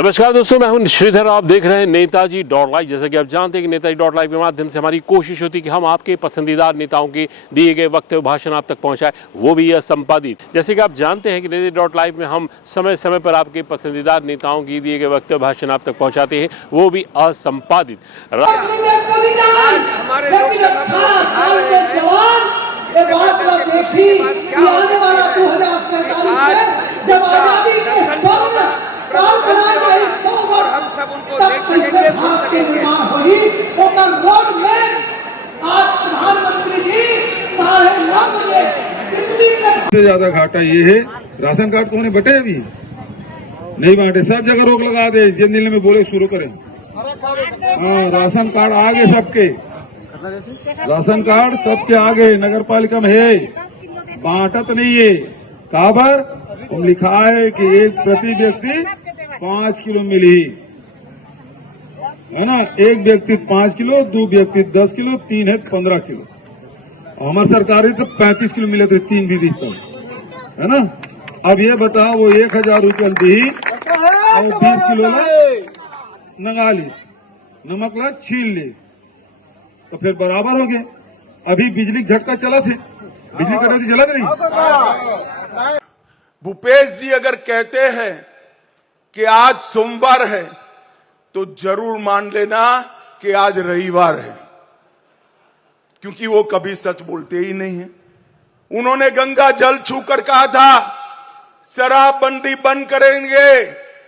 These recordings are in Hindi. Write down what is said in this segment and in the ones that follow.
नमस्कार दोस्तों, मैं हूं श्रीधर। आप देख रहे हैं नेताजी डॉट लाइव। जैसा कि आप जानते हैं कि नेताजी डॉट लाइव के माध्यम से हमारी कोशिश होती है कि हम आपके पसंदीदा नेताओं के दिए गए वक्तव्य भाषण आप तक पहुंचाएं, वो भी असंपादित। जैसे कि आप जानते हैं कि नेताजी डॉट लाइव में हम समय समय पर आपके पसंदीदा नेताओं की दिए गए वक्तव्य भाषण आप तक पहुंचाते हैं, वो भी असंपादित। हम सब उनको देख सकेंगे, सुन सकेंगे। सबसे ज्यादा घाटा ये है, राशन कार्ड तो उन्हें बटे अभी नहीं बांटे, सब जगह रोक लगा दे। जिस जिले में बोले शुरू करें। हाँ, राशन कार्ड आगे सबके, राशन कार्ड सबके आगे नगर पालिका में है, बांटत नहीं है। काबर लिखा है कि एक प्रति व्यक्ति 5 किलो मिली है ना, एक व्यक्ति 5 किलो, 2 व्यक्ति 10 किलो, 3 है 15 किलो। हमारे सरकारी तो 35 किलो मिले थे, 3 भी दी है ना। अब ये बताओ, वो 1000 रुपया दी और 20 किलो ला नंगा ली, नमक ला छीन ली, तो फिर बराबर हो गया। अभी बिजली झटका चला थे, बिजली कटौती चला नहीं। भूपेश जी अगर कहते हैं कि आज सोमवार है तो जरूर मान लेना कि आज रविवार है, क्योंकि वो कभी सच बोलते ही नहीं है। उन्होंने गंगा जल छूकर कहा था शराबबंदी बंद करेंगे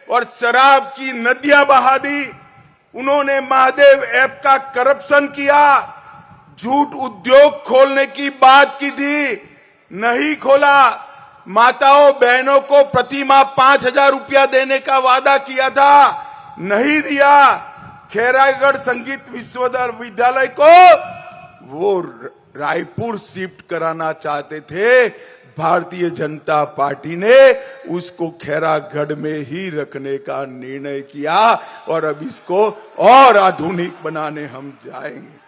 और शराब की नदियां बहा दी। उन्होंने महादेव ऐप का करप्शन किया, झूठ उद्योग खोलने की बात की थी, नहीं खोला। माताओं बहनों को प्रति माह 5000 रुपया देने का वादा किया था, नहीं दिया। खैरागढ़ संगीत विश्वविद्यालय को वो रायपुर शिफ्ट कराना चाहते थे, भारतीय जनता पार्टी ने उसको खैरागढ़ में ही रखने का निर्णय किया और अब इसको और आधुनिक बनाने हम जाएंगे।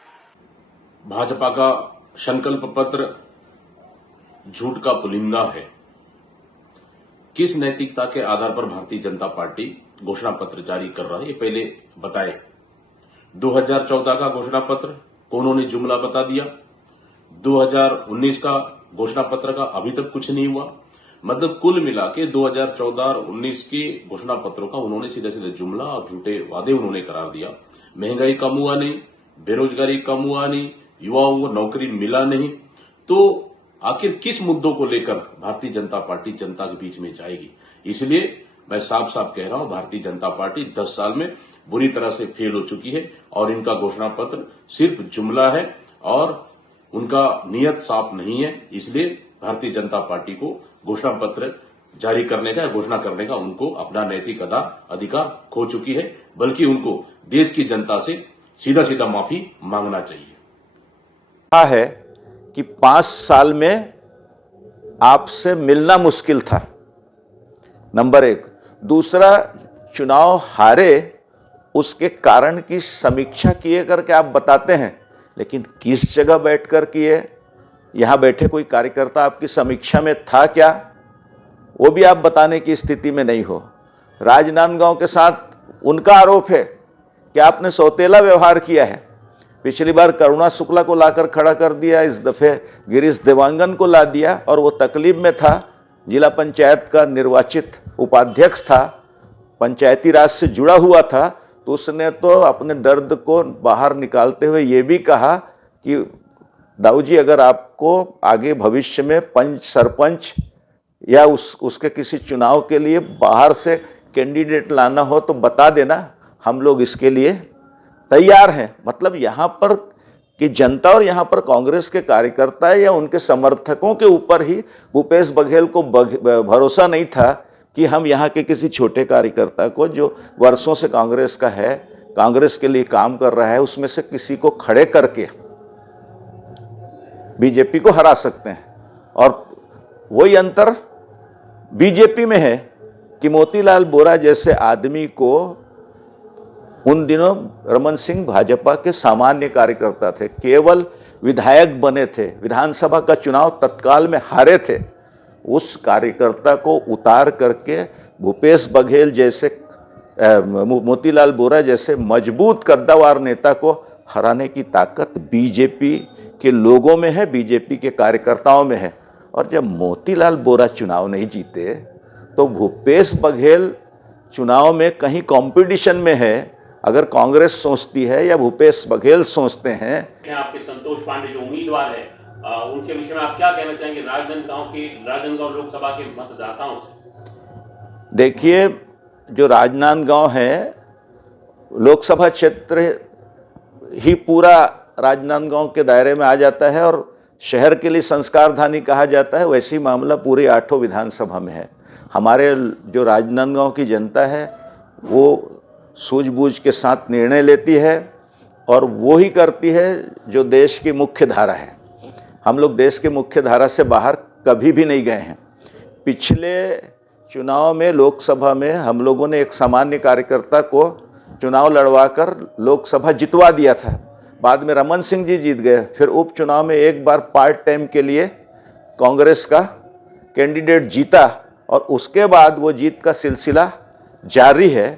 भाजपा का संकल्प पत्र झूठ का पुलिंदा है। किस नैतिकता के आधार पर भारतीय जनता पार्टी घोषणा पत्र जारी कर रहा है, ये पहले बताए। 2014 का घोषणा पत्र को उन्होंने जुमला बता दिया। 2019 का घोषणा पत्र का अभी तक कुछ नहीं हुआ। मतलब कुल मिला के 2014 और 19 के घोषणा पत्रों का उन्होंने सीधे सीधे जुमला और झूठे वादे उन्होंने करार दिया। महंगाई कम हुआ नहीं, बेरोजगारी कम हुआ नहीं, युवाओं को नौकरी मिला नहीं। तो आखिर किस मुद्दों को लेकर भारतीय जनता पार्टी जनता के बीच में जाएगी? इसलिए मैं साफ साफ कह रहा हूं, भारतीय जनता पार्टी 10 साल में बुरी तरह से फेल हो चुकी है और इनका घोषणा पत्र सिर्फ जुमला है और उनका नियत साफ नहीं है। इसलिए भारतीय जनता पार्टी को घोषणा पत्र जारी करने का, घोषणा करने का उनको अपना नैतिक अधिकार खो चुकी है, बल्कि उनको देश की जनता से सीधा सीधा माफी मांगना चाहिए। है कि 5 साल में आपसे मिलना मुश्किल था, नंबर 1। दूसरा, चुनाव हारे उसके कारण की समीक्षा किए करके आप बताते हैं, लेकिन किस जगह बैठकर किए? यहां बैठे कोई कार्यकर्ता आपकी समीक्षा में था क्या? वो भी आप बताने की स्थिति में नहीं हो। राजनांदगांव के साथ उनका आरोप है कि आपने सौतेला व्यवहार किया है। पिछली बार करुणा शुक्ला को लाकर खड़ा कर दिया, इस दफे गिरीश देवांगन को ला दिया, और वो तकलीफ में था। जिला पंचायत का निर्वाचित उपाध्यक्ष था, पंचायती राज से जुड़ा हुआ था, तो उसने तो अपने दर्द को बाहर निकालते हुए ये भी कहा कि दाऊ जी, अगर आपको आगे भविष्य में पंच, सरपंच या उसके किसी चुनाव के लिए बाहर से कैंडिडेट लाना हो तो बता देना, हम लोग इसके लिए तैयार हैं। मतलब यहाँ पर कि जनता और यहाँ पर कांग्रेस के कार्यकर्ता या उनके समर्थकों के ऊपर ही भूपेश बघेल को भरोसा नहीं था कि हम यहाँ के किसी छोटे कार्यकर्ता को, जो वर्षों से कांग्रेस का है, कांग्रेस के लिए काम कर रहा है, उसमें से किसी को खड़े करके बीजेपी को हरा सकते हैं। और वही अंतर बीजेपी में है कि मोतीलाल वोरा जैसे आदमी को, उन दिनों रमन सिंह भाजपा के सामान्य कार्यकर्ता थे, केवल विधायक बने थे, विधानसभा का चुनाव तत्काल में हारे थे, उस कार्यकर्ता को उतार करके भूपेश बघेल जैसे मोतीलाल वोरा जैसे मजबूत कद्दावर नेता को हराने की ताकत बीजेपी के लोगों में है, बीजेपी के कार्यकर्ताओं में है। और जब मोतीलाल वोरा चुनाव नहीं जीते तो भूपेश बघेल चुनाव में कहीं कंपटीशन में है। अगर कांग्रेस सोचती है या भूपेश बघेल सोचते हैं। आपके संतोष पांडे जो उम्मीदवार है उनके विषय में आप क्या कहना चाहेंगे राजनांदगांव लोकसभा के मतदाताओं से? देखिए, जो राजनांदगांव है लोकसभा क्षेत्र ही पूरा राजनांदगांव के दायरे में आ जाता है और शहर के लिए संस्कारधानी कहा जाता है। वैसी मामला पूरी 8 विधानसभा में है। हमारे जो राजनांदगांव की जनता है वो सूझबूझ के साथ निर्णय लेती है और वो ही करती है जो देश की मुख्य धारा है। हम लोग देश के मुख्य धारा से बाहर कभी भी नहीं गए हैं। पिछले चुनाव में लोकसभा में हम लोगों ने एक सामान्य कार्यकर्ता को चुनाव लड़वाकर लोकसभा जितवा दिया था। बाद में रमन सिंह जी जीत गए। फिर उपचुनाव में एक बार पार्ट टाइम के लिए कांग्रेस का कैंडिडेट जीता और उसके बाद वो जीत का सिलसिला जारी है।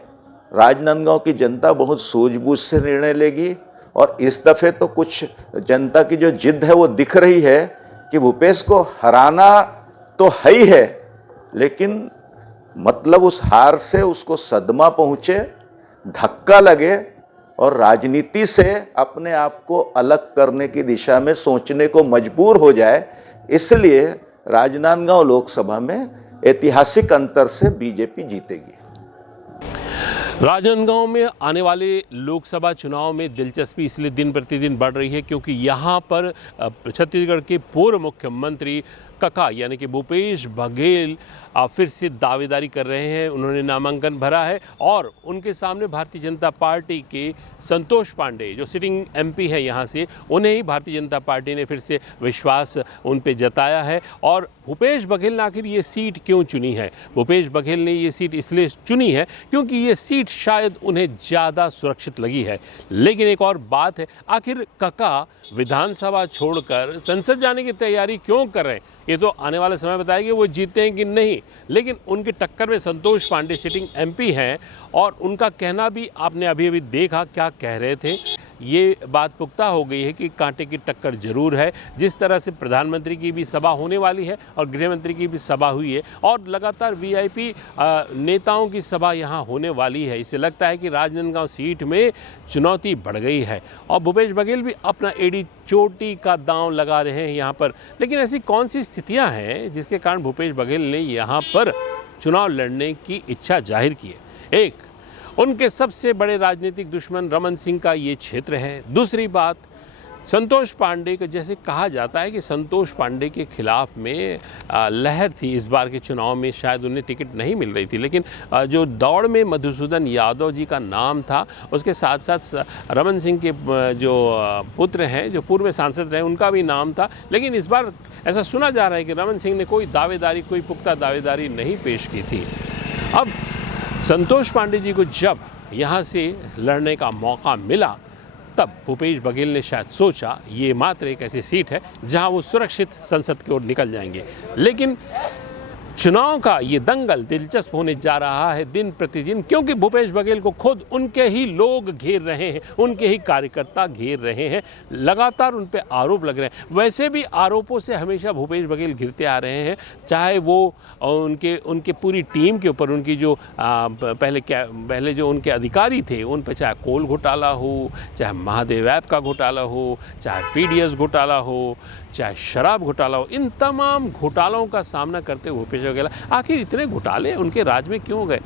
राजनांदगांव की जनता बहुत सूझबूझ से निर्णय लेगी और इस दफ़े तो कुछ जनता की जो जिद है वो दिख रही है कि भूपेश को हराना तो है ही है, लेकिन मतलब उस हार से उसको सदमा पहुँचे, धक्का लगे और राजनीति से अपने आप को अलग करने की दिशा में सोचने को मजबूर हो जाए। इसलिए राजनांदगांव लोकसभा में ऐतिहासिक अंतर से बीजेपी जीतेगी। राजनांदगांव में आने वाले लोकसभा चुनाव में दिलचस्पी इसलिए दिन प्रतिदिन बढ़ रही है क्योंकि यहाँ पर छत्तीसगढ़ के पूर्व मुख्यमंत्री कका यानी कि भूपेश बघेल फिर से दावेदारी कर रहे हैं। उन्होंने नामांकन भरा है और उनके सामने भारतीय जनता पार्टी के संतोष पांडे जो सिटिंग एमपी है यहाँ से, उन्हें ही भारतीय जनता पार्टी ने फिर से विश्वास उन पे जताया है। और भूपेश बघेल ने आखिर ये सीट क्यों चुनी है? भूपेश बघेल ने ये सीट इसलिए चुनी है क्योंकि ये सीट शायद उन्हें ज़्यादा सुरक्षित लगी है। लेकिन एक और बात है, आखिर कका विधानसभा छोड़कर संसद जाने की तैयारी क्यों कर रहे हैं? ये तो आने वाला समय बताएगा वो जीते हैं कि नहीं। लेकिन उनकी टक्कर में संतोष पांडे सिटिंग एमपी हैं और उनका कहना भी आपने अभी अभी देखा क्या कह रहे थे। ये बात पुख्ता हो गई है कि कांटे की टक्कर जरूर है। जिस तरह से प्रधानमंत्री की भी सभा होने वाली है और गृह मंत्री की भी सभा हुई है और लगातार वीआईपी नेताओं की सभा यहाँ होने वाली है, इससे लगता है कि राजनांदगांव सीट में चुनौती बढ़ गई है और भूपेश बघेल भी अपना एड़ी चोटी का दांव लगा रहे हैं यहाँ पर। लेकिन ऐसी कौन सी स्थितियाँ हैं जिसके कारण भूपेश बघेल ने यहाँ पर चुनाव लड़ने की इच्छा जाहिर की है? एक, उनके सबसे बड़े राजनीतिक दुश्मन रमन सिंह का ये क्षेत्र है। दूसरी बात, संतोष पांडे को जैसे कहा जाता है कि संतोष पांडे के खिलाफ में लहर थी इस बार के चुनाव में, शायद उन्हें टिकट नहीं मिल रही थी, लेकिन जो दौड़ में मधुसूदन यादव जी का नाम था, उसके साथ साथ रमन सिंह के जो पुत्र हैं जो पूर्व सांसद रहे उनका भी नाम था। लेकिन इस बार ऐसा सुना जा रहा है कि रमन सिंह ने कोई पुख्ता दावेदारी नहीं पेश की थी। अब संतोष पांडे जी को जब यहाँ से लड़ने का मौका मिला तब भूपेश बघेल ने शायद सोचा ये मात्र एक ऐसी सीट है जहाँ वो सुरक्षित संसद की ओर निकल जाएंगे। लेकिन चुनाव का ये दंगल दिलचस्प होने जा रहा है दिन प्रतिदिन, क्योंकि भूपेश बघेल को खुद उनके ही लोग घेर रहे हैं, उनके ही कार्यकर्ता घेर रहे हैं, लगातार उन पे आरोप लग रहे हैं। वैसे भी आरोपों से हमेशा भूपेश बघेल घिरते आ रहे हैं, चाहे वो उनके पूरी टीम के ऊपर उनकी जो पहले जो उनके अधिकारी थे उन पर, चाहे कोल घोटाला हो, चाहे महादेव ऐप का घोटाला हो, चाहे पीडीएस घोटाला हो, चाहे शराब घोटाला हो, इन तमाम घोटालों का सामना करते हुए भूपेश बघेल, आखिर इतने घोटाले उनके राज में क्यों गए?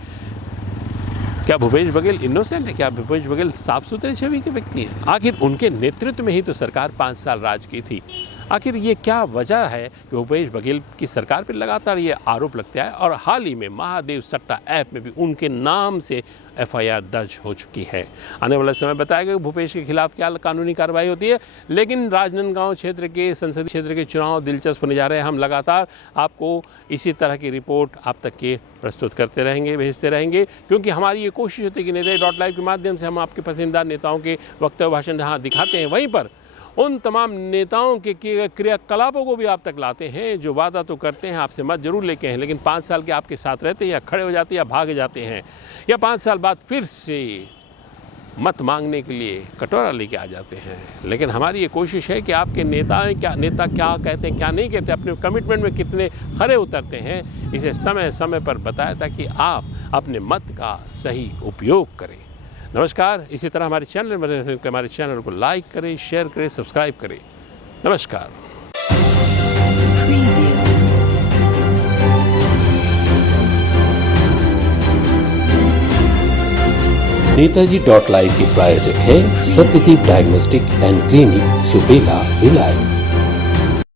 क्या भूपेश बघेल इनोसेंट है? क्या भूपेश बघेल साफ सुथरे छवि के व्यक्ति हैं? आखिर उनके नेतृत्व में ही तो सरकार 5 साल राज की थी। आखिर ये क्या वजह है कि भूपेश बघेल की सरकार पर लगातार ये आरोप लगता है? और हाल ही में महादेव सट्टा ऐप में भी उनके नाम से एफआईआर दर्ज हो चुकी है। आने वाला समय बताएगा कि भूपेश के खिलाफ क्या कानूनी कार्रवाई होती है। लेकिन राजनांदगांव क्षेत्र के संसदीय क्षेत्र के चुनाव दिलचस्प होने जा रहे हैं। हम लगातार आपको इसी तरह की रिपोर्ट आप तक के प्रस्तुत करते रहेंगे, भेजते रहेंगे, क्योंकि हमारी ये कोशिश होती है कि नेताजी.live के माध्यम से हम आपके पसंदीदा नेताओं के वक्तव्य भाषण जहाँ दिखाते हैं वहीं पर उन तमाम नेताओं के किए गए क्रियाकलापों को भी आप तक लाते हैं जो वादा तो करते हैं, आपसे मत जरूर लेके हैं, लेकिन 5 साल के आपके साथ रहते हैं या खड़े हो जाते हैं या भाग जाते हैं, या 5 साल बाद फिर से मत मांगने के लिए कटोरा लेके आ जाते हैं। लेकिन हमारी ये कोशिश है कि आपके नेता क्या कहते हैं, क्या नहीं कहते, अपने कमिटमेंट में कितने खरे उतरते हैं, इसे समय समय पर बताया ताकि आप अपने मत का सही उपयोग करें। नमस्कार। इसी तरह हमारे चैनल को लाइक करें, शेयर करें, सब्सक्राइब करें। नमस्कार। नेताजी.live के प्रायोजक है Satyadeep diagnostic and clinic, Supela, Bhilai.